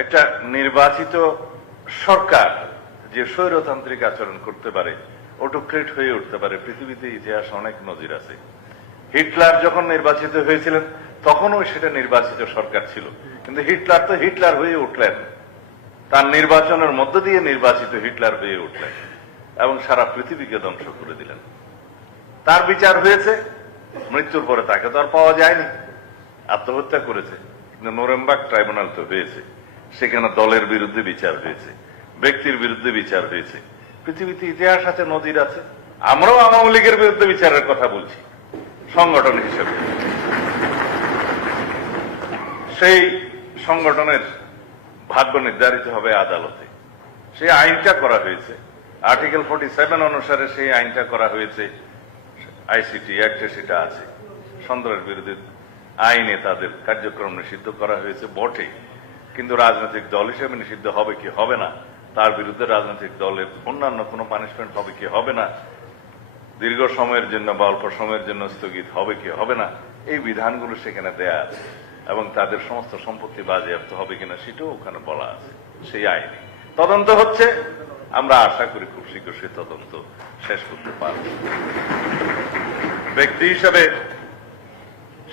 একটা নির্বাচিত সরকার যে স্বৈরতান্ত্রিক আচরণ করতে পারে, অটোক্রেট হয়ে উঠতে পারে, পৃথিবীতে ইতিহাস অনেক নজির আছে। হিটলার যখন নির্বাচিত হয়েছিলেন তখনও সেটা নির্বাচিত সরকার ছিল, কিন্তু হিটলার তো হিটলার হয়ে উঠলেন, তার নির্বাচনের মধ্য দিয়ে নির্বাচিত হিটলার হয়ে উঠলেন এবং সারা পৃথিবীকে ধ্বংস করে দিলেন। তার বিচার হয়েছে, মৃত্যুর পরে তাকে তো আর পাওয়া যায়নি, আত্মহত্যা করেছে, কিন্তু নুরেমবার্গ ট্রাইব্যুনাল তো হয়েছে, সেখানে দলের বিরুদ্ধে বিচার হয়েছে, ব্যক্তির বিরুদ্ধে বিচার হয়েছে। পৃথিবীতে ইতিহাস আছে, নজির আছে। আমরাও আওয়ামী লীগের বিরুদ্ধে বিচারের কথা বলছি সংগঠন হিসেবে। সেই সংগঠনের ভাগ্য নির্ধারিত হবে আদালতে। সেই আইনটা করা হয়েছে, আর্টিকেল 47 অনুসারে সেই আইনটা করা হয়েছে, আইসিটি অ্যাক্টে সেটা আছে। সন্ত্রাসের বিরুদ্ধে আইনে তাদের কার্যক্রম নিষিদ্ধ করা হয়েছে বটে, কিন্তু রাজনৈতিক দল হিসেবে নিষিদ্ধ হবে কি হবে না, তার বিরুদ্ধে রাজনৈতিক দলের অন্যান্য কোনো পানিশমেন্ট হবে কি হবে না, দীর্ঘ সময়ের জন্য বা অল্প সময়ের জন্য স্থগিত হবে কি হবে না, এই বিধানগুলো সেখানে দেয়া আছে। এবং তাদের সমস্ত সম্পত্তি বাজেয়াপ্ত হবে কিনা সেটাও ওখানে বলা আছে সেই আইনে। তদন্ত হচ্ছে, আমরা আশা করি খুব শীঘ্র সে তদন্ত শেষ করতে পারব। ব্যক্তি হিসাবে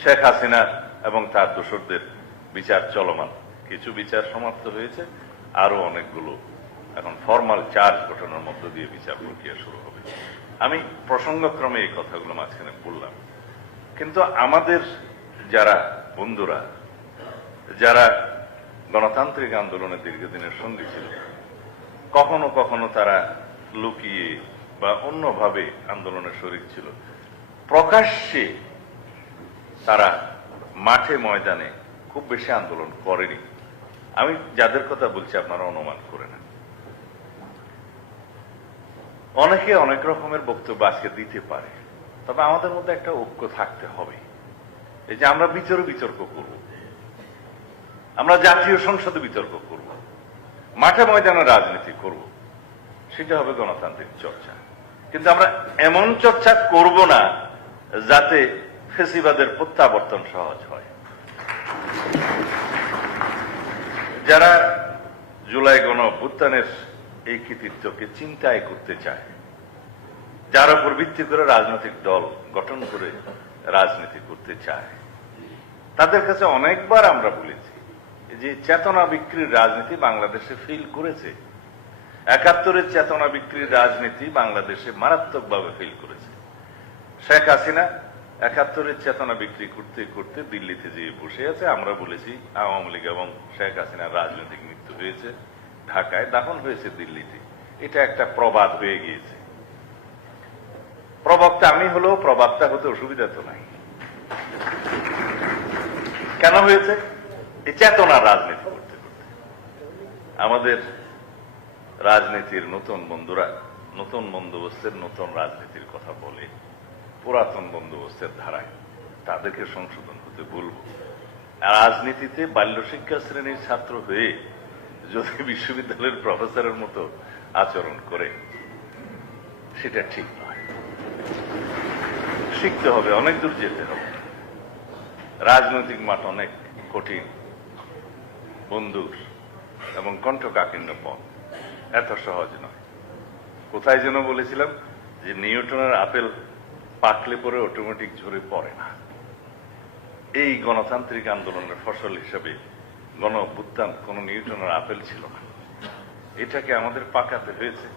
শেখ হাসিনা এবং তার দোসরদের বিচার চলমান, কিছু বিচার সমাপ্ত হয়েছে, আরো অনেকগুলো এখন ফরমাল চার্জ গঠনের মধ্য দিয়ে বিচার প্রক্রিয়া শুরু হবে। আমি প্রসঙ্গক্রমে এই কথাগুলো মাঝখানে বললাম, কিন্তু আমাদের যারা বন্ধুরা, যারা গণতান্ত্রিক আন্দোলনে দীর্ঘদিনের সঙ্গী ছিল, কখনো কখনো তারা লুকিয়ে বা অন্যভাবে আন্দোলনে শরীক ছিল, প্রকাশ্যে তারা মাঠে ময়দানে খুব বেশি আন্দোলন করেনি। আমি যাদের কথা বলছি আপনারা অনুমান করে না। অনেকে অনেক রকমের বক্তব্য আজকে দিতে পারে, তবে আমাদের মধ্যে একটা ঐক্য থাকতে হবে। এই যে আমরা বিতর্ক করব, আমরা জাতীয় সংসদে বিতর্ক করব, মাঠে ময়দানে রাজনীতি করব, সেটা হবে গণতান্ত্রিক চর্চা। কিন্তু আমরা এমন চর্চা করব না যাতে ফেসিবাদের প্রত্যাবর্তন সহজ হয়। যারা জুলাই গণ অভ্যুত্থানের এই কৃতিত্বকে চিন্তায় করতে চায়, যার উপর ভিত্তি করে রাজনৈতিক দল গঠন করে রাজনীতি করতে চায়, তাদের কাছে অনেকবার আমরা বলেছি যে চেতনা বিক্রির রাজনীতি বাংলাদেশে ফেল করেছে। ৭১-এর চেতনা বিক্রির রাজনীতি বাংলাদেশে মারাত্মকভাবে ফেল করেছে। শেখ হাসিনা ৭১-এর চেতনা বিক্রি করতে করতে দিল্লিতে যেয়ে বসে আছে। আমরা বলেছি আওয়ামী লীগ এবং শেখ হাসিনার রাজনৈতিক মৃত্যু হয়েছে ঢাকায়, দাফন হয়েছে দিল্লিতে। এটা একটা প্রবাদ হয়ে গিয়েছে। প্রবক্তা আমি হলেও প্রবাদটা হতে অসুবিধা তো নাই। কেন হয়েছে? এই চেতনার রাজনীতি করতে করতে আমাদের রাজনীতির নতুন বন্ধুরা নতুন বন্দোবস্তের নতুন রাজনীতির কথা বলে, পুরাতন বন্দোবস্তের ধারায় তাদেরকে সংশোধন হতে বলবো। রাজনীতিতে বাল্য শিক্ষা শ্রেণীর ছাত্র হয়ে যদি বিশ্ববিদ্যালয়ের প্রফেসরের মতো আচরণ করে, সেটা ঠিক নয়। শিখতে হবে, অনেক দূর যেতে হবে। রাজনৈতিক মাঠ অনেক কঠিন, বন্ধুর এবং কণ্ঠকাকীর্ণ পথ, এত সহজ নয়। কোথায় যেন বলেছিলাম যে নিউটনের আপেল পাকলে পরে অটোমেটিক ঝরে পড়ে না। এই গণতান্ত্রিক আন্দোলনের ফসল হিসেবে গণ অভ্যুত্থান কোন নিউটনের আপেল ছিল না, এটাকে আমাদের পাকাতে হয়েছে।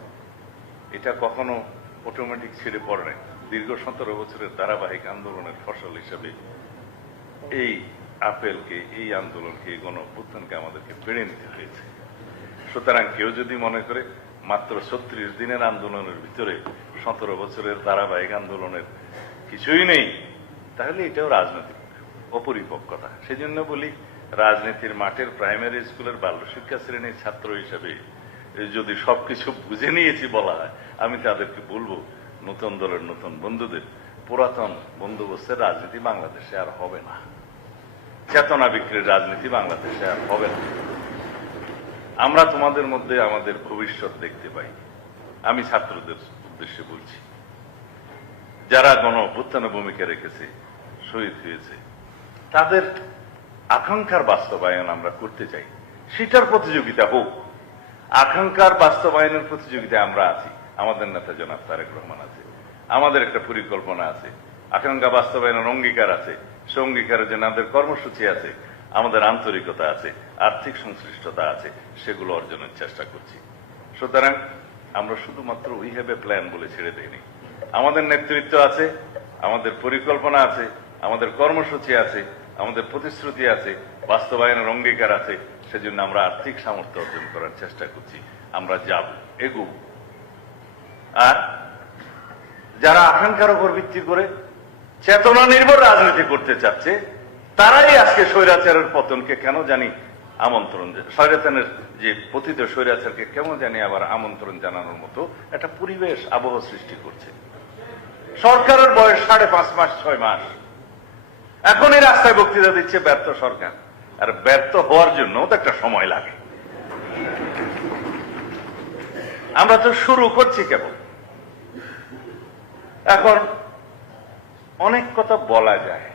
এটা কখনো অটোমেটিক ছেড়ে পড়ে নাই। দীর্ঘ 17 বছরের ধারাবাহিক আন্দোলনের ফসল হিসেবে এই আপেলকে, এই আন্দোলনকে, এই গণ অভ্যুত্থানকে আমাদেরকে পেড়ে নিতে হয়েছে। সুতরাং কেউ যদি মনে করে মাত্র 36 দিনের আন্দোলনের ভিতরে 17 বছরের ধারাবাহিক আন্দোলনের কিছুই নেই, তাহলে এটাও রাজনৈতিক অপরিপক্কতা। সেজন্য বলি, রাজনীতির মাঠের প্রাইমারি স্কুলের বাল্য শিক্ষা শ্রেণীর ছাত্র হিসাবে যদি সবকিছু বুঝে নিয়েছি বলা হয়, আমি তাদেরকে বলবো, নতুন দলের নতুন বন্ধুদের, পুরাতন বন্দোবস্তের রাজনীতি বাংলাদেশে আর হবে না, চেতনা বিক্রির রাজনীতি বাংলাদেশে আর হবে না। আমরা তোমাদের মধ্যে আমাদের ভবিষ্যৎ দেখতে পাই। আমি ছাত্রদের উদ্দেশ্যে বলছি, যারা গণ অভ্যুত্থানে ভূমিকা রেখেছে, শহীদ হয়েছে, তাদের আকাঙ্ক্ষার বাস্তবায়ন আমরা করতে চাই। সেটার প্রতিযোগিতা হোক। আকাঙ্ক্ষার বাস্তবায়নের প্রতিযোগিতায় আমরা আছি, আমাদের নেতা জনাব তারেক রহমান আছে, আমাদের একটা পরিকল্পনা আছে, আকাঙ্ক্ষা বাস্তবায়নের অঙ্গীকার আছে, সে অঙ্গীকারের জন্য আমাদের কর্মসূচি আছে, আমাদের আন্তরিকতা আছে, আর্থিক সংশ্লিষ্টতা আছে, সেগুলো অর্জনের চেষ্টা করছি। সুতরাং আমরা শুধুমাত্র উই হ্যাভ এ প্ল্যান বলে ছেড়ে দিইনি। আমাদের নেতৃত্ব আছে, আমাদের পরিকল্পনা আছে, আমাদের কর্মসূচি আছে, আমাদের প্রতিশ্রুতি আছে, বাস্তবায়নের অঙ্গীকার আছে। সেজন্য আমরা আর্থিক সামর্থ্য অর্জন করার চেষ্টা করছি। আমরা যাব, এগোব। আর যারা আকাঙ্ক্ষার উপর ভিত্তি করে চেতনা নির্ভর রাজনীতি করতে চাচ্ছে, তারাই আজকে স্বৈরাচারের পতনকে কেন জানি আমন্ত্রণ, স্বৈরাচারের যে পতিত স্বৈরাচারকে কেমন জানি আবার আমন্ত্রণ জানানোর মতো একটা পরিবেশ আবহ সৃষ্টি করছে। সরকারের বয়স 5.5 মাস 6 মাস, এখনই রাস্তায় বক্তৃতা দিচ্ছে ব্যর্থ সরকার। আর ব্যর্থ হওয়ার জন্য তো একটা সময় লাগে। আমরা তো শুরু করছি কেবল। এখন অনেক কথা বলা যায়।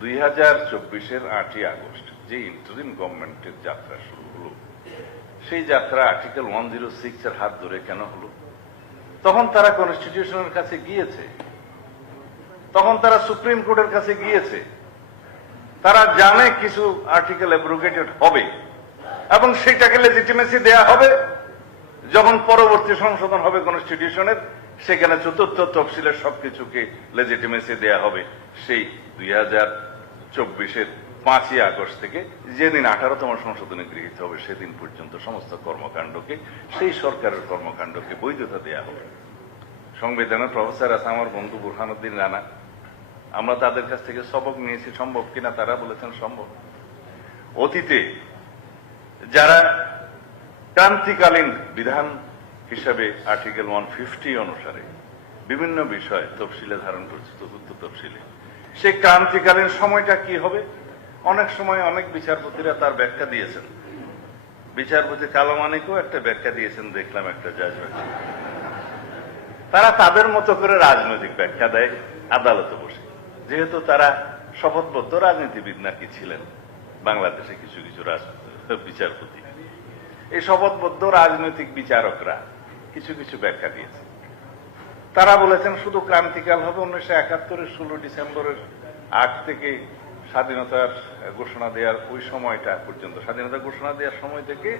2024-এর 8ই আগস্ট যে ইন্টারিম গভর্নমেন্টের যাত্রা শুরু হলো, সেই যাত্রা আর্টিকেল 106 এর হাত ধরে কেন হলো? তখন তারা কনস্টিটিউশনের কাছে গিয়েছে, তখন তারা সুপ্রিম কোর্টের কাছে গিয়েছে। তারা জানে কিছু আর্টিকেল অ্যাব্রোগেটেড হবে এবং সেটাকে লেজিটিমেসি দেয়া হবে যখন পরবর্তী সংশোধন হবে কনস্টিটিউশনের, সেখানে চতুর্থ তফসিলের সবকিছুকে লেজিটিমেসি দেয়া হবে। সেই 2024-এর 5ই আগস্ট থেকে যেদিন 18তম সংশোধনে গৃহীত হবে সেদিন পর্যন্ত সমস্ত কর্মকাণ্ডকে, সেই সরকারের কর্মকাণ্ডকে বৈধতা দেয়া হবে। সংবিধানের প্রফেসর আছে আমার বন্ধু বুরহানুদ্দিন রানা, আমরা তাদের কাছ থেকে সবক নিয়েছি। সম্ভব কিনা তারা বলেছেন সম্ভব। অতীতে যারা ক্রান্তিকালীন বিধান হিসাবে আর্টিকেল 150 অনুসারে বিভিন্ন বিষয় তফসিলে ধারণ করছে, চতুর্থ তফসিলে, সেই ক্রান্তিকালীন সময়টা কি হবে? অনেক সময় অনেক বিচারপতিরা তার ব্যাখ্যা দিয়েছেন। বিচারপতি কালামানিকও একটা ব্যাখ্যা দিয়েছেন, দেখলাম একটা জাজমেন্ট। তারা তাদের মতো করে রাজনৈতিক ব্যাখ্যা দেয় আদালতে বসে, যেহেতু তারা শপথবদ্ধ রাজনীতিবিদ নাকি ছিলেন বাংলাদেশে কিছু কিছু বিচারপতি। এই শপথবদ্ধ রাজনৈতিক বিচারকরা কিছু কিছু ব্যাখ্যা দিয়েছে। তারা বলেছেন শুধু ক্রান্তিকাল হবে 1971-এর 16 ডিসেম্বরের আগ থেকে স্বাধীনতার ঘোষণা দেওয়ার ওই সময়টা পর্যন্ত, স্বাধীনতা ঘোষণা দেওয়ার সময় থেকে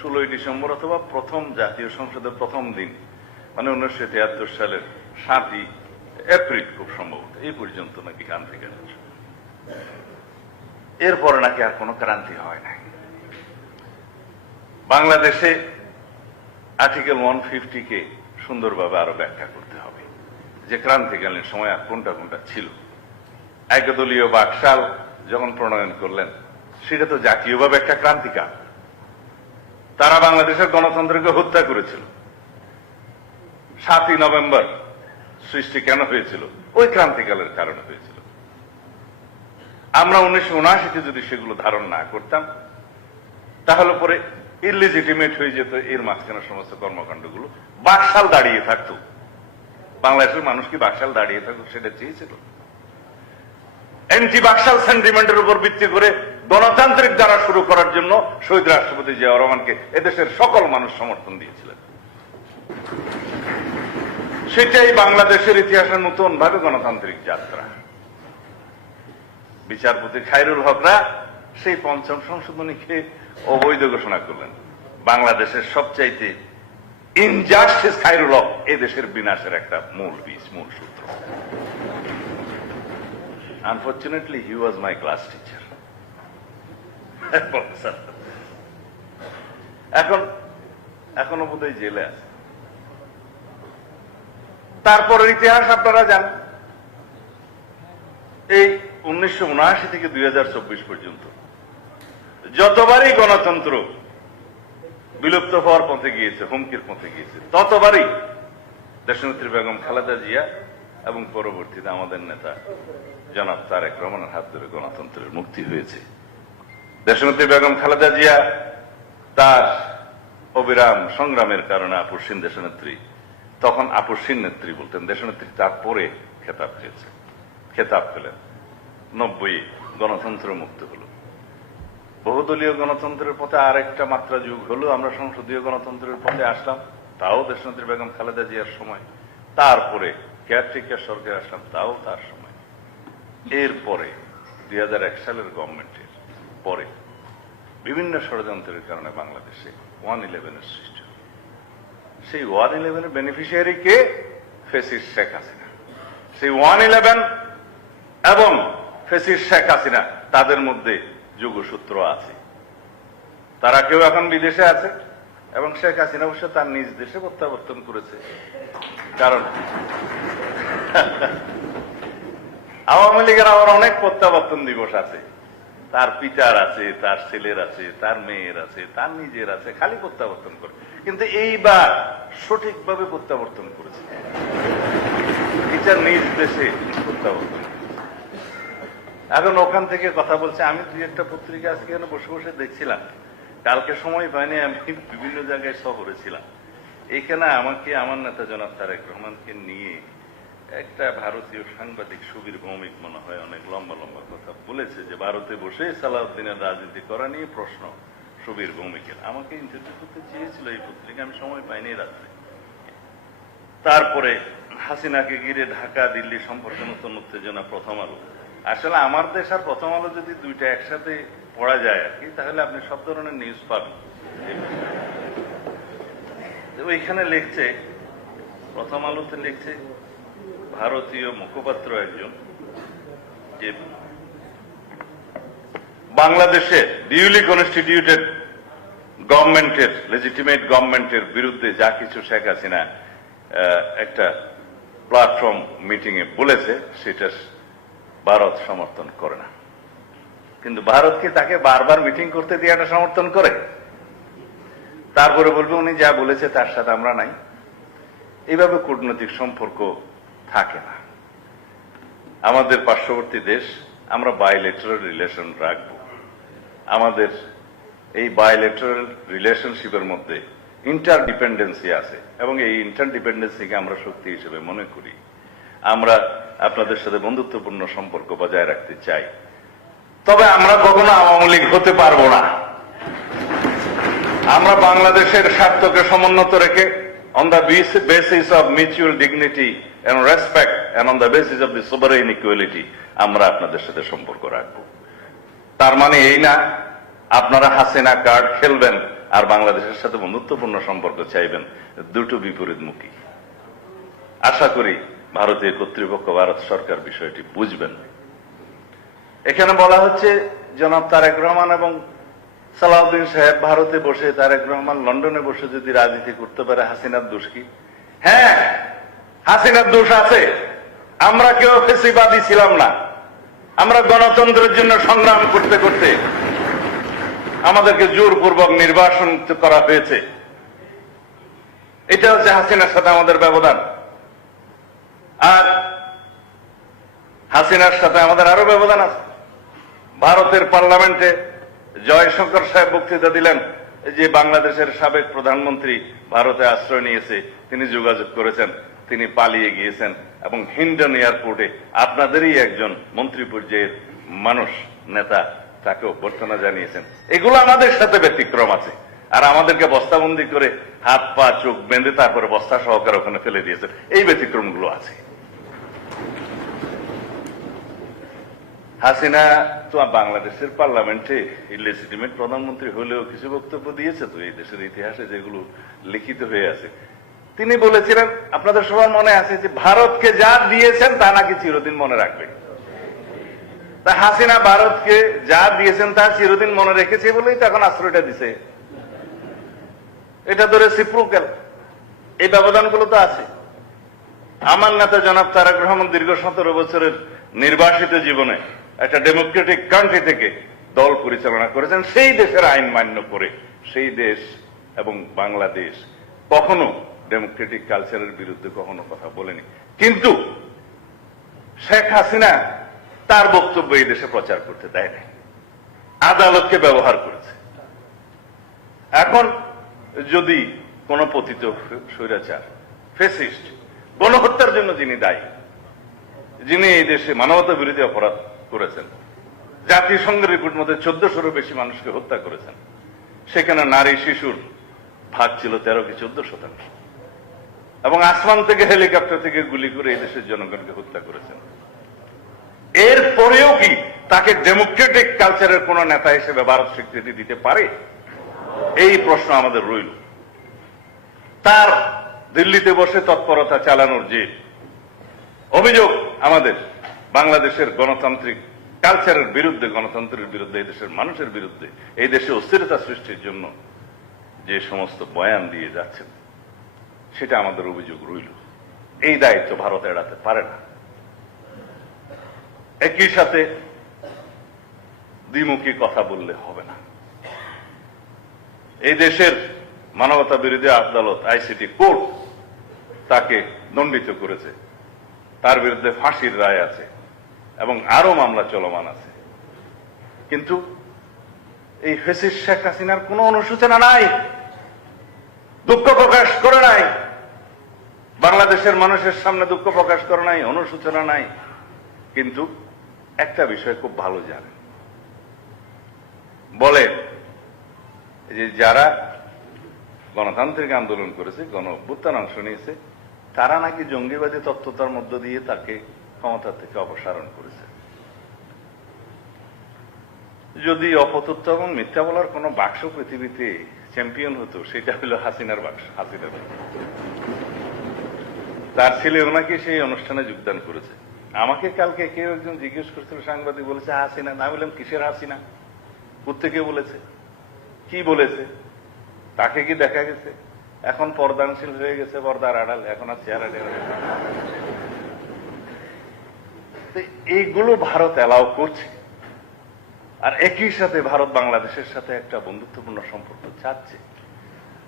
16ই ডিসেম্বর অথবা প্রথম জাতীয় সংসদের প্রথম দিন, মানে 1973 সালের 7ই এপ্রিল খুব সম্ভবত, এই পর্যন্ত নাকি ক্রান্তিকাল। এরপরে নাকি আর কোনো ক্রান্তি হয় নাই। বাংলাদেশে আর্টিকেল 150-কে সুন্দরভাবে আরো ব্যাখ্যা করতে হবে যে ক্রান্তিকালীন সময় আর কোনটা কোনটা ছিল। একদলীয় বাকশাল যখন প্রণয়ন করলেন, সেটা তো জাতীয়ভাবে একটা ক্রান্তিকাল। তারা বাংলাদেশের গণতন্ত্রকে হত্যা করেছিল। 7ই নভেম্বর সৃষ্টি কেন হয়েছিল? ওই ক্রান্তিকালের কারণে হয়েছিল। আমরা 1979-তে যদি সেগুলো ধারণ না করতাম, তাহলে পরে ইলিজিটিমেট হয়ে যেত এর মাঝখানে সমস্ত কর্মকাণ্ডগুলো। বাকশাল দাঁড়িয়ে থাকতো। বাংলাদেশের মানুষ কি বাকশাল দাঁড়িয়ে থাকুক সেটা চেয়েছিল? অ্যান্টি বাকশাল সেন্টিমেন্টের উপর ভিত্তি করে গণতান্ত্রিক দ্বারা শুরু করার জন্য শহীদ রাষ্ট্রপতি জিয়াউর রহমানকে এদেশের সকল মানুষ সমর্থন দিয়েছিলেন। সেটাই বাংলাদেশের ইতিহাসে নতুন ভাবে গণতান্ত্রিক যাত্রা। বিচারপতি খায়রুল হকরা সেই 5ম সংশোধনীকে অবৈধ ঘোষণা করলেন। বাংলাদেশের সবচাইতে ইনজাস্টিস খায়রুল হক এই দেশের বিনাশের একটা মূল বীজ, মূল সূত্র। Unfortunately he was my class teacher. এখনো বোধহয় জেলে আছে। তারপরের ইতিহাস আপনারা জানেন। এই 1979 থেকে 2024 পর্যন্ত যতবারই গণতন্ত্র বিলুপ্ত হওয়ার পথে গিয়েছে, হুমকির পথে গিয়েছে, ততবারই দেশনেত্রী বেগম খালেদা জিয়া এবং পরবর্তীতে আমাদের নেতা জনাব তারেক রহমানের হাত ধরে গণতন্ত্রের মুক্তি হয়েছে। দেশনেত্রী বেগম খালেদা জিয়া তার অবিরাম সংগ্রামের কারণে আপসীন দেশনেত্রী, তখন আপসীন নেত্রী বলতেন, দেশনেত্রী তারপরে খেতাব পেলেন। 90 গণতন্ত্র মুক্ত হল। বহুদলীয় গণতন্ত্রের পথে আরেকটা মাত্রা যুগ হলো, আমরা সংসদীয় গণতন্ত্রের পথে আসলাম, তাও দেশনেত্রী বেগম খালেদা জিয়ার সময়। তারপরে কেয়ারটেকার সরকার আসলাম, তাও তার সময়। এরপরে 2001 সালের গভর্নমেন্টের পরে বিভিন্ন ষড়যন্ত্রের কারণে বাংলাদেশে 111-এর সৃষ্টি হল। সেই 111-এর বেনিফিশিয়ারি কে? ফ্যাসিস্ট শেখ হাসিনা। সেই 111 এবং ফ্যাসিস্ট শেখ হাসিনা, তাদের মধ্যে যোগসূত্র আছে। তারা কেউ এখন বিদেশে আছে এবং শেখ হাসিনা অবশ্য তার নিজ দেশে প্রত্যাবর্তন করেছে। কারণ আওয়ামী লীগের আবার অনেক প্রত্যাবর্তন দিবস আছে, তার পিতার আছে, তার ছেলের আছে, তার মেয়ের আছে, তার নিজের আছে, খালি প্রত্যাবর্তন করে। কিন্তু এইবার সঠিকভাবে প্রত্যাবর্তন করেছে, এটা নিজ দেশে প্রত্যাবর্তন। এখন ওখান থেকে কথা বলছে। আমি দুই একটা পত্রিকা আজকে বসে বসে দেখছিলাম, কালকে সময় পাইনি, আমি বিভিন্ন জায়গায় শহরে ছিলাম। এখানে আমাকে আমার নেতা জনাব তারেক রহমানকে নিয়ে একটা ভারতীয় সাংবাদিক সুবীর ভৌমিক মনে হয় অনেক লম্বা লম্বা কথা বলেছে, যে ভারতে বসে সালাউদ্দিনের রাজনীতি করা নিয়ে প্রশ্ন সুবীর ভৌমিকের। আমাকে ইন্টারভিউ করতে চেয়েছিল এই পত্রিকা, আমি সময় পাইনি রাত্রে। তারপরে হাসিনাকে ঘিরে ঢাকা দিল্লি সম্পর্কে নতুন উত্তেজনা, প্রথম আলো। আসলে আমার দেশ আর প্রথম আলো যদি দুইটা একসাথে পড়া যায় আর কি, তাহলে আপনি সব ধরনের নিউজ পাবেন। ওইখানে লিখছে, প্রথম আলোতে লিখছে ভারতীয় মুখপাত্র একজন, যে বাংলাদেশে ডিউলি কনস্টিটিউটেড গভর্নমেন্টের, লেজিটিমেট গভর্নমেন্টের বিরুদ্ধে যা কিছু শেখ হাসিনা একটা প্ল্যাটফর্ম মিটিং এ বলেছে, সেটা ভারত সমর্থন করে না। কিন্তু ভারত কি তাকে বারবার মিটিং করতে দিয়ে এটা সমর্থন করে? তারপরে বলবে উনি যা বলেছে তার সাথে আমরা নাই। এইভাবে কূটনৈতিক সম্পর্ক থাকে না। আমাদের পার্শ্ববর্তী দেশ, আমরা বাইলেটারাল রিলেশন রাখব। আমাদের এই বাইলেটারাল রিলেশনশিপের মধ্যে ইন্টারডিপেন্ডেন্সি আছে এবং এই ইন্টারডিপেন্ডেন্সিকে আমরা শক্তি হিসেবে মনে করি। আমরা আপনাদের সাথে বন্ধুত্বপূর্ণ সম্পর্ক বজায় রাখতে চাই, তবে আমরা কখনো আওয়ামী লীগ হতে পারবো না। আমরা বাংলাদেশের স্বার্থকে সমুন্নত রেখে on the basis of mutual dignity and respect and on the basis of the sovereign equality আমরা আপনাদের সাথে সম্পর্ক রাখবো। তার মানে এই না আপনারা হাসিনা কার্ড খেলবেন আর বাংলাদেশের সাথে বন্ধুত্বপূর্ণ সম্পর্ক চাইবেন, দুটো বিপরীতমুখী। আশা করি ভারতীয় কর্তৃপক্ষ, ভারত সরকার বিষয়টি বুঝবেন। এখানে বলা হচ্ছে জনাব তারেক রহমান এবং সালাউদ্দিন সাহেব ভারতে বসে, তারেক রহমান লন্ডনে বসে যদি রাজনীতি করতে পারে, হাসিনার দোষ কি? হ্যাঁ, হাসিনার দোষ আছে। আমরা কেউ ফেসিবাদী ছিলাম না। আমরা গণতন্ত্রের জন্য সংগ্রাম করতে করতে আমাদেরকে জোরপূর্বক নির্বাসন করা হয়েছে। এটা হচ্ছে হাসিনার সাথে আমাদের ব্যবধান। আর হাসিনার সাথে আমাদের আরো ব্যবধান আছে। ভারতের পার্লামেন্টে জয়শঙ্কর সাহেব বক্তৃতা দিলেন যে বাংলাদেশের সাবেক প্রধানমন্ত্রী ভারতে আশ্রয় নিয়েছে, তিনি যোগাযোগ করেছেন, তিনি পালিয়ে গিয়েছেন এবং হিন্ডন এয়ারপোর্টে আপনাদেরই একজন মন্ত্রী পর্যায়ের মানুষ, নেতা, তাকে অভ্যর্থনা জানিয়েছেন। এগুলো আমাদের সাথে ব্যতিক্রম আছে। আর আমাদেরকে বস্তাবন্দি করে হাত পা চোখ বেঁধে তারপরে বস্তা সহকারে ওখানে ফেলে দিয়েছেন, এই ব্যতিক্রমগুলো আছে। হাসিনা তো বাংলাদেশের পার্লামেন্টে ইলেজিটিমেট প্রধানমন্ত্রী হলেও কিছু বক্তব্য দিয়েছে তো এই দেশের ইতিহাসে, যেগুলো লিখিত হয়ে আছে। তিনি বলেছিলেন, আপনাদের সবার মনে আছে, যে ভারতকে যা দিয়েছেন তা নাকি চিরদিন মনে রাখবে। তা হাসিনা ভারতকে যা দিয়েছেন তা চিরদিন মনে রেখেছে বলেই তো এখন আশ্রয়টা দিছে। এটা তো রেসিপ্রোক্যাল, এই ব্যবধানগুলো তো আছে। আমার নেতা জনাব তারেক রহমান দীর্ঘ 17 বছরের নির্বাসিত জীবনে একটা ডেমোক্রেটিক কান্ট্রি থেকে দল পরিচালনা করেছেন, সেই দেশের আইন মান্য করে। সেই দেশ এবং বাংলাদেশ কখনো ডেমোক্রেটিক কালচারের বিরুদ্ধে কখনো কথা বলেনি। কিন্তু শেখ হাসিনা তার বক্তব্য এই দেশে প্রচার করতে দেয় নাই, আদালতকে ব্যবহার করেছে। এখন যদি কোন পতিত স্বৈরাচার, ফ্যাসিস্ট, গণহত্যার জন্য যিনি দায়ী, যিনি এই দেশে মানবতা বিরোধী অপরাধ করেছেন, জাতিসংঘের রিপোর্ট মধ্যে 1400-এরও বেশি মানুষকে হত্যা করেছেন। সেখানে নারী শিশুর ভাগ ছিল 13 কি 14%। এবং আসমান থেকে হেলিকপ্টার থেকে গুলি করে এই দেশের জনগণকে হত্যা করেছেন। এরপরেও কি তাকে ডেমোক্রেটিক কালচারের কোন নেতা হিসেবে ভারত স্বীকৃতি দিতে পারে? এই প্রশ্ন আমাদের রইল। তার দিল্লিতে বসে তৎপরতা চালানোর যে অভিযোগ আমাদের বাংলাদেশের গণতান্ত্রিক কালচারের বিরুদ্ধে, গণতন্ত্রের বিরুদ্ধে, এই দেশের মানুষের বিরুদ্ধে, এই দেশে অস্থিরতা সৃষ্টির জন্য যে সমস্ত বয়ান দিয়ে যাচ্ছেন, সেটা আমাদের অভিযোগ রইল। এই দায়িত্ব ভারত এড়াতে পারে না। একই সাথে দ্বিমুখী কথা বললে হবে না। এই দেশের মানবতা বিরোধী আদালত আইসিটি কোর্ট তাকে দণ্ডিত করেছে, তার বিরুদ্ধে ফাঁসির রায় আছে এবং আরো মামলা চলমান আছে। কিন্তু এই ফ্যাসিস্ট শেখ হাসিনার কোন অনুশোচনা নাই, দুঃখ প্রকাশ করে নাই, বাংলাদেশের মানুষের সামনে দুঃখ প্রকাশ করে নাই, অনুশোচনা নাই। কিন্তু একটা বিষয় খুব ভালো জানেন, বলেন যে যারা গণতান্ত্রিক আন্দোলন করেছে, গণ অভ্যুত্থান অংশ নিয়েছে, তারা নাকি জঙ্গিবাদী তত্ত্বতার মধ্য দিয়ে তাকে ক্ষমতা থেকে অপসারণ করেছে। যদি অপতথ্য এবং মিথ্যা বলার কোন বাক্স পৃথিবীতে চ্যাম্পিয়ন হতো, সেটা হলো হাসিনার বাক্স, হাসিনার। তার ছেলেও নাকি সেই অনুষ্ঠানে যোগদান করেছে। আমাকে কালকে কেউ একজন জিজ্ঞেস করছিল, সাংবাদিক, বলেছে হাসিনা। না, বললাম কিসের হাসিনা, কোত্থেকে বলেছে, কি বলেছে? তাকে কি দেখা গেছে? এখন পর্দানশীল হয়ে গেছে, পর্দার আড়াল, এখন আর চেহারা টেরা। এইগুলো ভারত অ্যালাউ করছে। আর একই সাথে ভারত বাংলাদেশের সাথে একটা বন্ধুত্বপূর্ণ সম্পর্ক চাচ্ছে।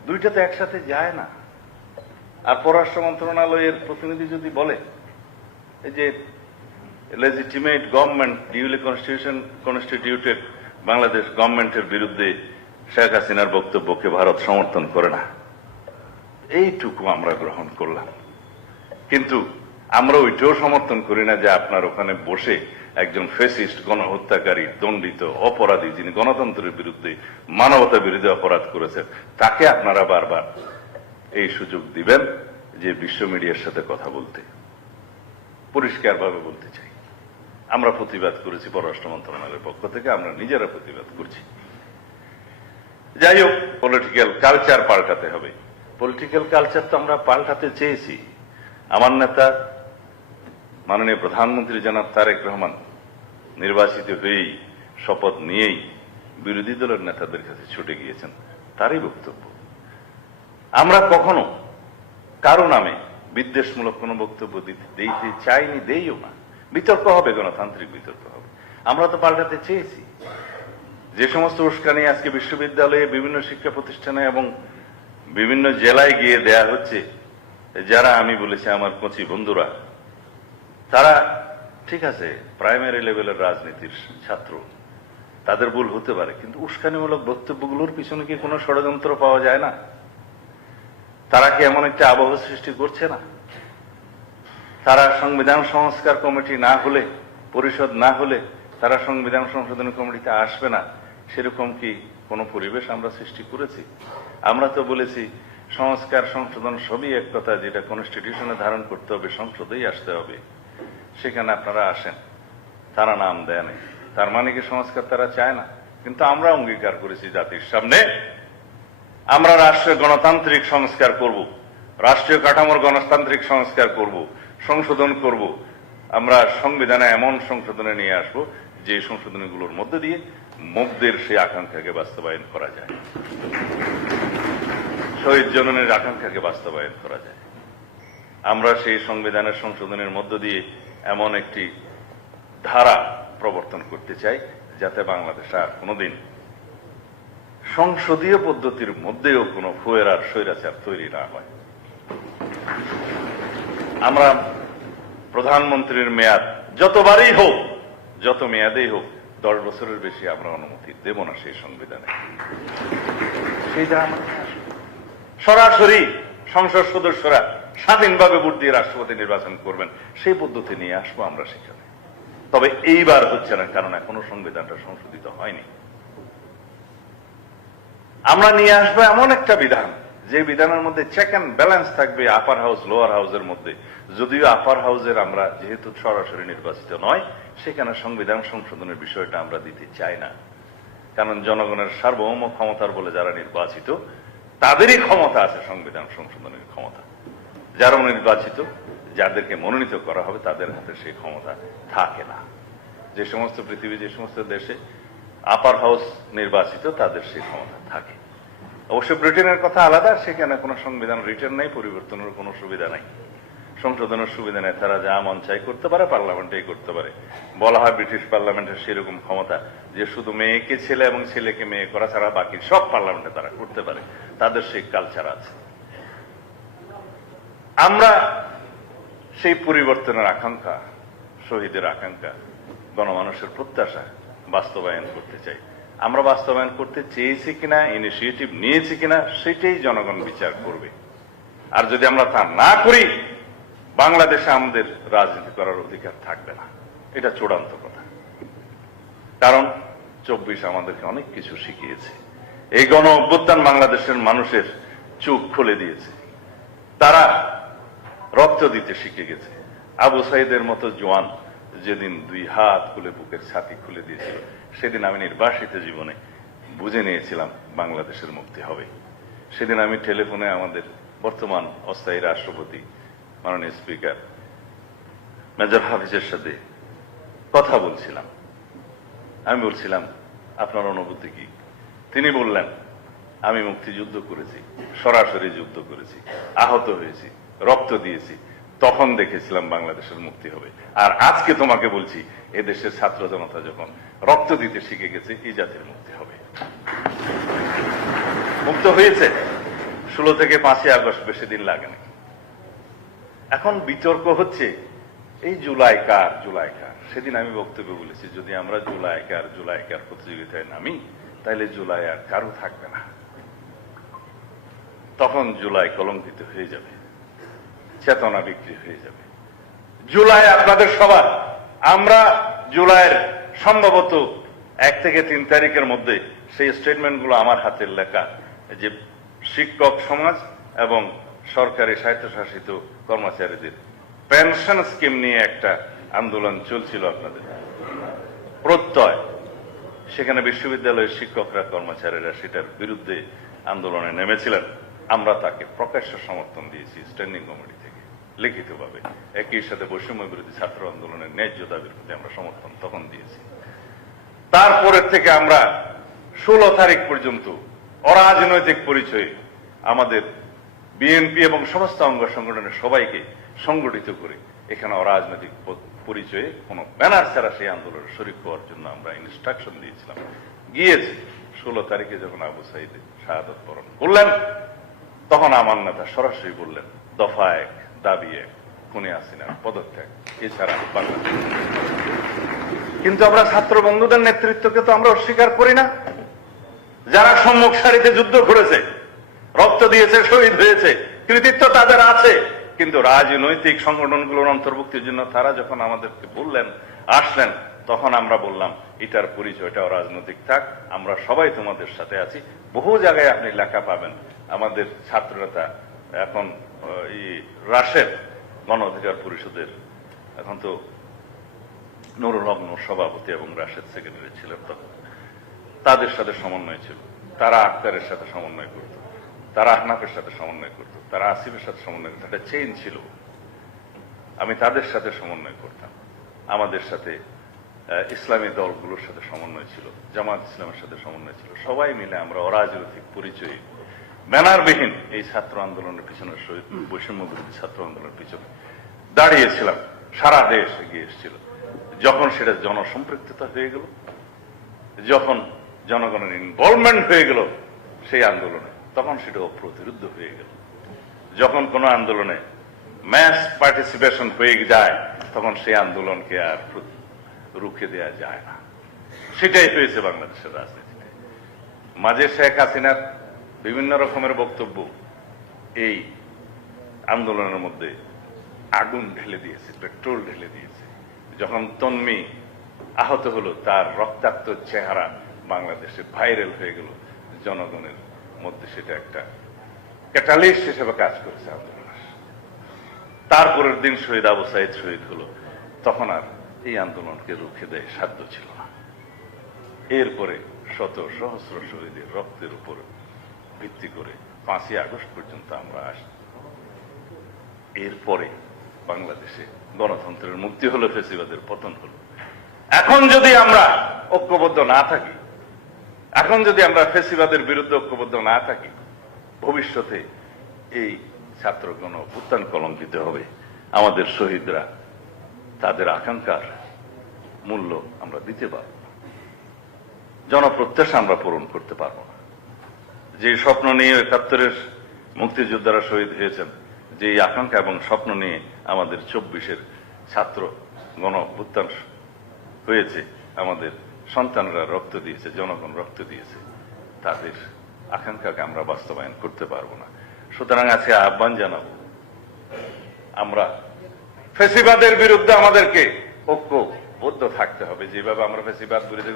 দুইটা তো একসাথে যায় না। আর পররাষ্ট্র মন্ত্রণালয়ের প্রতিনিধি যদি বলে যে legitimate government, duly constituted Bangladesh গভর্নমেন্টের বিরুদ্ধে শেখ হাসিনার বক্তব্যকে ভারত সমর্থন করে না, এইটুকু আমরা গ্রহণ করলাম। কিন্তু আমরা ওইটাও সমর্থন করি না যে আপনার ওখানে বসে একজন ফ্যাসিস্ট, গণহত্যাকারী, দণ্ডিত, অপরাধী, যিনি গণতন্ত্রের বিরুদ্ধে, মানবতা বিরোধী অপরাধ করেছেন, তাকে আপনারা বারবার এই সুযোগ দিবেন যে বিশ্ব মিডিয়ার সাথে কথা বলতে। পরিষ্কারভাবে বলতে চাই, আমরা প্রতিবাদ করেছি পররাষ্ট্র মন্ত্রণালয়ের পক্ষ থেকে, আমরা নিজেরা প্রতিবাদ করছি। যাই হোক, পলিটিক্যাল কালচার পাল্টাতে হবে। পলিটিক্যাল কালচার তো আমরা পাল্টাতে চেয়েছি। আমার নেতা মাননীয় প্রধানমন্ত্রী জনাব তারেক রহমান নির্বাচিত হয়েই, শপথ নিয়েই বিরোধী দলের নেতাদের কাছে ছুটে গিয়েছেন। তারই বক্তব্য। আমরা কখনো কারো নামে বিদ্বেষমূলক কোন বক্তব্য দিতে চাইনি, দেইও না। বিতর্ক হবে, গণতান্ত্রিক বিতর্ক হবে। আমরা তো পাল্টাতে চেয়েছি। যে সমস্ত উস্কানি আজকে বিশ্ববিদ্যালয়ে, বিভিন্ন শিক্ষা প্রতিষ্ঠানে এবং বিভিন্ন জেলায় গিয়ে দেয়া হচ্ছে, যারা, আমি বলেছি আমার কচি বন্ধুরা, তারা ঠিক আছে প্রাইমারি লেভেলের রাজনীতির ছাত্র, তাদের ভুল হতে পারে, কিন্তু উস্কানিমূলক বক্তব্যগুলোর পিছনে কি কোনো ষড়যন্ত্র পাওয়া যায় না? তারা কি এমন একটা আবহ সৃষ্টি করছে না? তারা সংবিধান সংস্কার কমিটি না হলে, পরিষদ না হলে তারা সংবিধান সংশোধনী কমিটিতে আসবে না, সেরকম কি কোনো পরিবেশ আমরা সৃষ্টি করেছি? আমরা তো বলেছি সংস্কার সংশোধন সবই এক কথা, যেটা কনস্টিটিউশনে ধারণ করতে হবে, সংসদেই আসতে হবে। সেখানে আপনারা আসেন, তারা নাম দেয়, তার মানে কি সংস্কার তারা চায় না? কিন্তু আমরা অঙ্গীকার করেছি জাতির সামনে, আমরা রাষ্ট্রীয় গণতান্ত্রিক সংস্কার করব, রাষ্ট্রীয় কাঠামোর গণতান্ত্রিক সংস্কার করব, সংশোধন করব। আমরা সংবিধানে এমন সংশোধনে নিয়ে আসব যে সংশোধনীগুলোর মধ্যে দিয়ে মুক্তির সেই আকাঙ্ক্ষাকে বাস্তবায়ন করা যায়, শহীদ জননের আকাঙ্ক্ষাকে বাস্তবায়ন করা যায়। আমরা সেই সংবিধানের সংশোধনের মধ্য দিয়ে এমন একটি ধারা প্রবর্তন করতে চাই যাতে বাংলাদেশ আর কোনোদিন সংসদীয় পদ্ধতির মধ্যেও কোনো ফুয়েরার স্বৈরাচার তৈরি না হয়। আমরা প্রধানমন্ত্রীর মেয়াদ যতবারই হোক, যত মেয়াদেই হোক, 10 বছরের বেশি আমরা অনুমতি দেব না সেই সংবিধানে। সেইটা সরাসরি সংসদ সদস্যরা স্বাধীনভাবে ভোট দিয়ে রাষ্ট্রপতি নির্বাচন করবেন, সেই পদ্ধতি নিয়ে আসবো আমরা সেখানে। তবে এইবার হচ্ছে না, কারণ এখনো সংবিধানটা সংশোধিত হয়নি। আমরা নিয়ে আসবো এমন একটা বিধান, যে বিধানের মধ্যে চেক অ্যান্ড ব্যালেন্স থাকবে আপার হাউস লোয়ার হাউসের মধ্যে। যদিও আপার হাউসের আমরা যেহেতু সরাসরি নির্বাচিত নয়, সেখানে সংবিধান সংশোধনের বিষয়টা আমরা দিতে চাই না, কারণ জনগণের সার্বভৌম ক্ষমতার বলে যারা নির্বাচিত, তাদেরই ক্ষমতা আছে সংবিধান সংশোধনের ক্ষমতা। যারা নির্বাচিত, যাদেরকে মনোনীত করা হবে, তাদের হাতে সেই ক্ষমতা থাকে না। যে সমস্ত পৃথিবী, যে সমস্ত দেশে আপার হাউস নির্বাচিত, তাদের সেই ক্ষমতা থাকে। অবশ্য ব্রিটেনের কথা আলাদা, সেখানে কোনো সংবিধান রিটেন নেই, পরিবর্তনের কোনো সুবিধা নাই, সংশোধনের সুবিধা নেই। তারা যা মন চাই করতে পারে, পার্লামেন্টেই করতে পারে। বলা হয় ব্রিটিশ পার্লামেন্টের সেরকম ক্ষমতা যে শুধু মেয়েকে ছেলে এবং ছেলেকে মেয়ে করা ছাড়া বাকি সব পার্লামেন্টে তারা করতে পারে, তাদের সেই কালচার আছে। আমরা সেই পরিবর্তনের আকাঙ্ক্ষা, শহীদের আকাঙ্ক্ষা, গণমানুষের প্রত্যাশা বাস্তবায়ন করতে চাই। আমরা বাস্তবায়ন করতে চেয়েছি কিনা, ইনিশিয়েটিভ নিয়েছি কিনা, সেটাই জনগণ বিচার করবে। আর যদি আমরা তা না করি, বাংলাদেশে আমাদের রাজনীতি করার অধিকার থাকবে না, এটা চূড়ান্ত কথা। কারণ 24 আমাদেরকে অনেক কিছু শিখিয়েছে। এই গণ অভ্যুত্থান বাংলাদেশের মানুষের চোখ খুলে দিয়েছে, তারা রক্ত দিতে শিখে গেছে। আবু সাইদের মতো জওয়ান যেদিন 2 হাত খুলে বুকের ছাতি খুলে দিয়েছিল, সেদিন আমি নির্বাসিত জীবনে বুঝে নিয়েছিলাম বাংলাদেশের মুক্তি হবে। সেদিন আমি টেলিফোনে আমাদের বর্তমান অস্থায়ী রাষ্ট্রপতি মাননীয় স্পিকার মেজর হাফিজের সাথে কথা বলছিলাম। আমি বলছিলাম, আপনার অনুভূতি কি? তিনি বললেন, আমি মুক্তিযুদ্ধ করেছি, সরাসরি যুদ্ধ করেছি, আহত হয়েছি, রক্ত দিয়েছি, তখন দেখেছিলাম বাংলাদেশের মুক্তি হবে। আর আজকে তোমাকে বলছি, এদেশের ছাত্র জনতা যখন রক্ত দিতে শিখে গেছে, এই জাতির মুক্তি হবে। মুক্ত হয়েছে 16 থেকে 5ই আগস্ট, বেশি দিন লাগেনি। এখন বিতর্ক হচ্ছে এই জুলাই কার, জুলাই কার। সেদিন আমি বক্তব্য বলেছি, যদি আমরা জুলাই কার প্রতিযোগিতায় নামি, তাহলে জুলাই আর কারো থাকবে না। তখন জুলাই কলঙ্কিত হয়ে যাবে, চেতনা বিক্রি হয়ে যাবে। জুলাই আপনাদের সবার। আমরা জুলাইয়ের সম্ভবত 1 থেকে 3 তারিখের মধ্যে সেই স্টেটমেন্টগুলো আমার হাতের লেখা, যে শিক্ষক সমাজ এবং সরকারি স্বায়ত্তশাসিত কর্মচারীদের পেনশন স্কিম নিয়ে একটা আন্দোলন চলছিল, আপনাদের প্রত্যয়, সেখানে বিশ্ববিদ্যালয়ের শিক্ষকরা, কর্মচারীরা সেটার বিরুদ্ধে আন্দোলনে নেমেছিলেন। আমরা তাকে প্রকাশ্য সমর্থন দিয়েছি স্ট্যান্ডিং কমিটি থেকে, লিখিতভাবে। একই সাথে বৈষম্য বিরোধী ছাত্র আন্দোলনের ন্যায্য দাবির প্রতি আমরা সমর্থন তখন দিয়েছি। তারপরের থেকে আমরা 16 তারিখ পর্যন্ত অরাজনৈতিক পরিচয়ে আমাদের বিএনপি এবং সমস্ত অঙ্গ সংগঠনের সবাইকে সংগঠিত করে এখানে অরাজনৈতিক পরিচয়ে কোনো ব্যানার ছাড়া সেই আন্দোলনে শরীক হওয়ার জন্য আমরা ইনস্ট্রাকশন দিয়েছিলাম। গিয়েছি 16 তারিখে যখন আবু সাইদ শাহাদত বরণ করলেন, তখন আমার নেতা সরাসরি বললেন, দফা 1, দাবি 1, খুনি হাসিনার পদত্যাগ, এছাড়া বাংলাদেশ। কিন্তু আমরা ছাত্র বন্ধুদের নেতৃত্বকে তো আমরা অস্বীকার করি না। যারা সম্মুখ সারিতে যুদ্ধ করেছে, রক্ত দিয়েছে, শহীদ হয়েছে, কৃতিত্ব তাদের আছে। কিন্তু রাজনৈতিক সংগঠনগুলোর অন্তর্ভুক্তির জন্য তারা যখন আমাদেরকে বললেন, আসলেন, তখন আমরা বললাম, এটার পরিচয়টাও রাজনৈতিক থাক, আমরা সবাই তোমাদের সাথে আছি। বহু জায়গায় আপনি লেখা পাবেন। আমাদের ছাত্রনেতা এখন রাশেদ গণ অধিকার পরিষদের, এখন তো নুরুল হক নূর সভাপতি এবং রাশেদ সেক্রেটারি ছিলেন তখন, তাদের সাথে সমন্বয় ছিল। তারা আক্তারের সাথে সমন্বয় করত, তারা আহনাফের সাথে সমন্বয় করত, তারা আসিফের সাথে সমন্বয় করত। একটা চেইন ছিল। আমি তাদের সাথে সমন্বয় করতাম। আমাদের সাথে ইসলামী দলগুলোর সাথে সমন্বয় ছিল, জামাত ইসলামের সাথে সমন্বয় ছিল। সবাই মিলে আমরা অরাজনৈতিক পরিচয়ে ব্যানারবিহীন এই ছাত্র আন্দোলনের পিছনে, বৈষম্য বিরোধী ছাত্র আন্দোলনের পিছনে দাঁড়িয়েছিলাম। সারা দেশ এগিয়ে এসেছিল। যখন সেটা জনসম্পৃক্ততা হয়ে গেল, যখন জনগণের ইনভলভমেন্ট হয়ে গেল সেই আন্দোলনে, তখন সেটা অপ্রতিরোধ্য হয়ে গেল। যখন কোনো আন্দোলনে ম্যাস পার্টিসিপেশন হয়ে যায়, তখন সেই আন্দোলনকে আর রুখে দেওয়া যায় না। সেটাই হয়েছে বাংলাদেশের রাজনীতিতে। মাঝে শেখ হাসিনার বিভিন্ন রকমের বক্তব্য এই আন্দোলনের মধ্যে আগুন ঢেলে দিয়েছে, পেট্রোল ঢেলে দিয়েছে। যখন তন্মী আহত হলো, তার রক্তাক্ত চেহারা বাংলাদেশে ভাইরাল হয়ে গেল, জনগণের মধ্যে সেটা একটা ক্যাটালিস্ট হিসেবে কাজ করেছে আন্দোলন। তারপরের দিন শহীদ আবু সাইদ শহীদ হলো, তখন আর এই আন্দোলনকে রুখে দেয় সাধ্য ছিল না। এরপরে শত সহস্র শহীদের রক্তের উপর ভিত্তি করে 5ই আগস্ট পর্যন্ত আমরা আসি। এরপরে বাংলাদেশে গণতন্ত্রের মুক্তি হলো, ফ্যাসিবাদের পতন হলো। এখন যদি আমরা ঐক্যবদ্ধ না থাকি, এখন যদি আমরা ফ্যাসিবাদের বিরুদ্ধে ঐক্যবদ্ধ না থাকি, ভবিষ্যতে এই ছাত্রগণ অভ্যুত্থান কলঙ্কিত হবে। আমাদের শহীদরা তাদের আকাঙ্ক্ষার মূল্য আমরা দিতে পারব না, জনপ্রত্যাশা আমরা পূরণ করতে পারব না। যে স্বপ্ন নিয়ে ৭১-এর মুক্তিযোদ্ধারা শহীদ হয়েছেন, যে আকাঙ্ক্ষা এবং স্বপ্ন নিয়ে আমাদের ২৪-এর ছাত্র গণ অভ্যুত্থান হয়েছে, আমাদের সন্তানরা রক্ত দিয়েছে, জনগণ রক্ত দিয়েছে, তাদের আকাঙ্ক্ষাকে আমরা বাস্তবায়ন করতে পারবো না। সুতরাং আজকে আহ্বান জানাবো, আমরা ফ্যাসিবাদের বিরুদ্ধে আমাদেরকে ঐক্যবদ্ধ থাকতে হবে। যেভাবে আমরা ফ্যাসিবাদ বিরোধী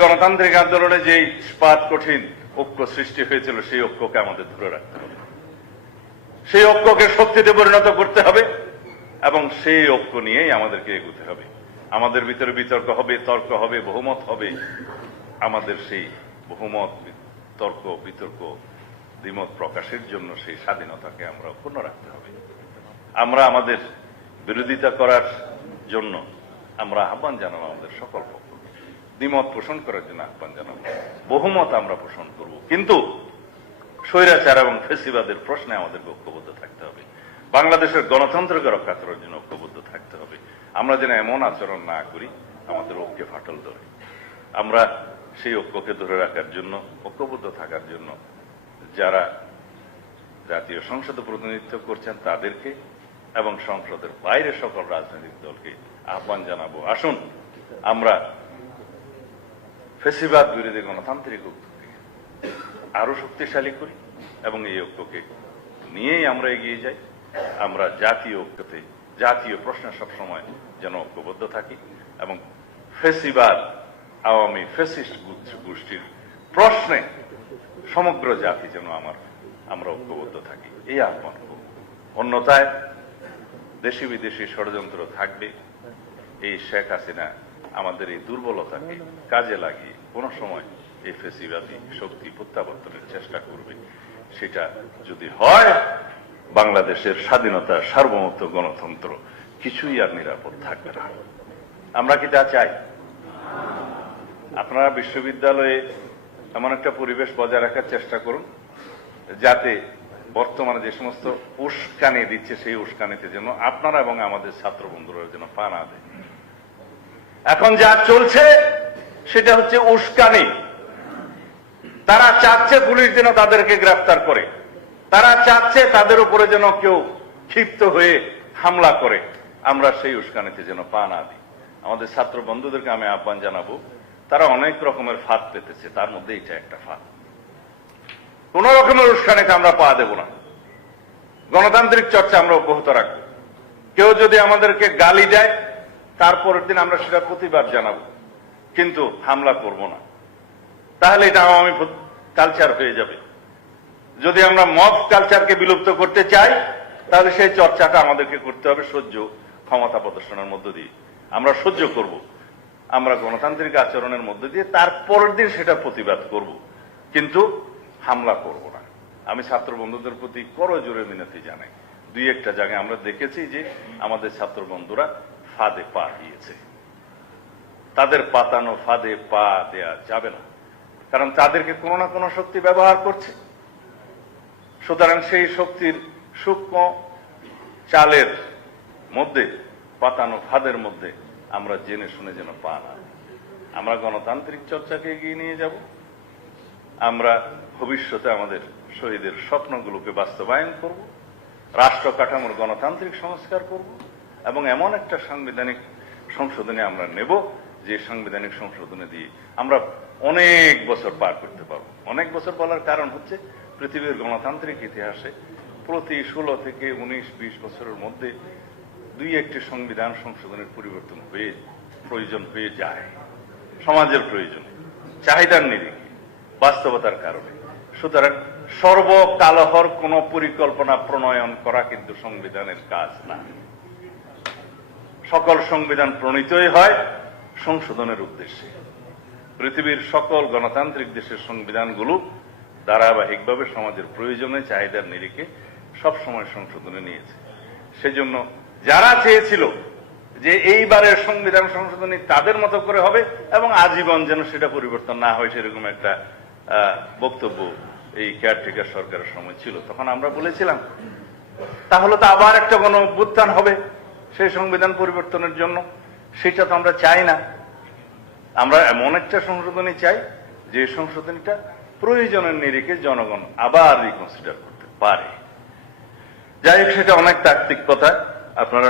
গণতান্ত্রিক আন্দোলনে যে ইস্পাত কঠিন ঐক্য সৃষ্টি হয়েছিল, সেই ঐক্যকে আমাদের ধরে রাখতে হবে, সেই ঐক্যকে শক্তিতে পরিণত করতে হবে এবং সেই ঐক্য নিয়েই আমাদেরকে এগোতে হবে। আমাদের ভিতরে বিতর্ক হবে, তর্ক হবে, বহুমত হবে। আমাদের সেই বহুমত, তর্ক, বিতর্ক, দ্বিমত প্রকাশের জন্য সেই স্বাধীনতাকে আমরা অক্ষুণ্ণ রাখতে হবে। আমরা আমাদের বিরোধিতা করার জন্য আমরা আহ্বান জানাবো, আমাদের সকল পক্ষ দ্বিমত পোষণ করার জন্য আহ্বান জানাবো, বহুমত আমরা পোষণ করব, কিন্তু স্বৈরাচার এবং ফ্যাসিবাদের প্রশ্নে আমাদেরকে ঐক্যবদ্ধ থাকতে হবে। বাংলাদেশের গণতন্ত্রকে রক্ষা করার জন্য ঐক্যবদ্ধ থাকতে হবে। আমরা যেন এমন আচরণ না করি আমাদের ঐক্যে ফাটল ধরে। আমরা সেই ঐক্যকে ধরে রাখার জন্য, ঐক্যবদ্ধ থাকার জন্য যারা জাতীয় সংসদে প্রতিনিধিত্ব করছেন তাদেরকে এবং সংসদের বাইরে সকল রাজনৈতিক দলকে আহ্বান জানাবো, আসুন আমরা ফ্যাসিবাদ বিরোধী গণতান্ত্রিক ঐক্যকে আরো শক্তিশালী করি এবং এই ঐক্যকে নিয়েই আমরা এগিয়ে যাই। আমরা জাতীয় ঐক্যতে, জাতীয় প্রশ্নে সবসময় যেন ঐক্যবদ্ধ থাকি এবং ফ্যাসিবাদ, আওয়ামী ফ্যাসিস্ট গোষ্ঠীর প্রশ্নে সমগ্র জাতি যেন আমরা ঐক্যবদ্ধ থাকি, এই আহ্বান করব। অন্যথায় দেশি বিদেশি ষড়যন্ত্র থাকবে। এই শেখ হাসিনা আমাদের এই দুর্বলতাকে কাজে লাগিয়ে কোনো সময় এই ফ্যাসিবাদী শক্তি প্রত্যাবর্তনের চেষ্টা করবে। সেটা যদি হয়, বাংলাদেশের স্বাধীনতা, সার্বভৌমত্ব, গণতন্ত্র কিছুই আর নিরাপদ থাকবে না। আমরা কি তা চাই? আপনারা বিশ্ববিদ্যালয়ে এমন একটা পরিবেশ বজায় রাখার চেষ্টা করুন যাতে বর্তমানে যে সমস্ত উস্কানি দিচ্ছে, সেই উস্কানিতে যেন আপনারা এবং আমাদের ছাত্র বন্ধুরা যেন পা না দেয়। এখন যা চলছে সেটা হচ্ছে উস্কানি। তারা চাচ্ছে পুলিশ যেন তাদেরকে গ্রেফতার করে, তারা চাচ্ছে তাদের উপরে যেন কেউ ক্ষিপ্ত হয়ে হামলা করে। আমরা সেই উস্কানিতে যেন পা না দিই। আমাদের ছাত্র বন্ধুদেরকে আমি আহ্বান জানাবো, তারা অনেক রকমের ফাঁদ পেতেছে, তার মধ্যে এটা একটা ফাঁদ। কোন রকমের উস্কানিতে আমরা পা দেব না। গণতান্ত্রিক চর্চা আমরা অব্যাহত রাখবো। কেউ যদি আমাদেরকে গালি দেয়, তারপরের দিন আমরা সেটা প্রতিবাদ জানাবো, কিন্তু হামলা করব না। তাহলে এটা আওয়ামী কালচার হয়ে যাবে। যদি আমরা মব কালচারকে বিলুপ্ত করতে চাই, তাহলে সেই চর্চাটা আমাদেরকে করতে হবে সহ্য, ক্ষমতা প্রদর্শনের মধ্য দিয়ে। আমরা সহ্য করব, আমরা গণতান্ত্রিক আচরণের মধ্য দিয়ে তারপরের দিন সেটা প্রতিবাদ করব, কিন্তু হামলা করব না। আমি ছাত্র বন্ধুদের প্রতি করজোরে মিনতি জানাই। দুই একটা জায়গায় আমরা দেখেছি যে আমাদের ছাত্র বন্ধুরা ফাঁদে পা দিয়েছে। তাদের পাতানো ফাঁদে পা দেয়া যাবে না, কারণ তাদেরকে কোনো না কোনো শক্তি ব্যবহার করছে। সুতরাং সেই শক্তির সূক্ষ্ম চালের মধ্যে, পাতানো ফাঁদের মধ্যে আমরা জেনে শুনে যেন পা না। আমরা গণতান্ত্রিক চর্চাকে এগিয়ে নিয়ে যাব। আমরা ভবিষ্যতে আমাদের শহীদের স্বপ্নগুলোকে বাস্তবায়ন করব, রাষ্ট্র কাঠামোর গণতান্ত্রিক সংস্কার করব এবং এমন একটা সাংবিধানিক সংশোধনী আমরা নেব যে সাংবিধানিক সংশোধনী দিয়ে আমরা অনেক বছর পার করতে পারবো। অনেক বছর বলার কারণ হচ্ছে পৃথিবীর গণতান্ত্রিক ইতিহাসে প্রতি 16 থেকে 19-20 বছরের মধ্যে দুই একটি সংবিধান সংশোধনের পরিবর্তন প্রয়োজন হয়ে যায়, সমাজের প্রয়োজনে, চাহিদার নিরিখে, বাস্তবতার কারণে। সুতরাং সর্বকালহর কোন পরিকল্পনা প্রণয়ন করা কিন্তু সংবিধানের কাজ না। সকল সংবিধান প্রণীতই হয় সংশোধনের উদ্দেশ্যে। পৃথিবীর সকল গণতান্ত্রিক দেশের সংবিধানগুলো ধারাবাহিকভাবে সমাজের প্রয়োজনে, চাহিদার নিরিখে সবসময় সংশোধনে নিয়েছে। সেজন্য যারা চেয়েছিল যে এইবারের সংবিধান সংশোধনী তাদের মতো করে হবে এবং আজীবন যেন সেটা পরিবর্তন না হয়, সেরকম একটা বক্তব্য এই কেয়ারটেকার সরকারের সময় ছিল, তখন আমরা বলেছিলাম তাহলে তো আবার একটা গণ অভ্যুত্থান হবে সেই সংবিধান পরিবর্তনের জন্য। সেটা তো আমরা চাই না। আমরা এমন একটা সংশোধনী চাই যে সংশোধনীটা প্রয়োজনের নিরিখে জনগণ আবার রিকনসিডার করতে পারে। যাই হোক, সেটা অনেক তাত্ত্বিক কথা। আপনারা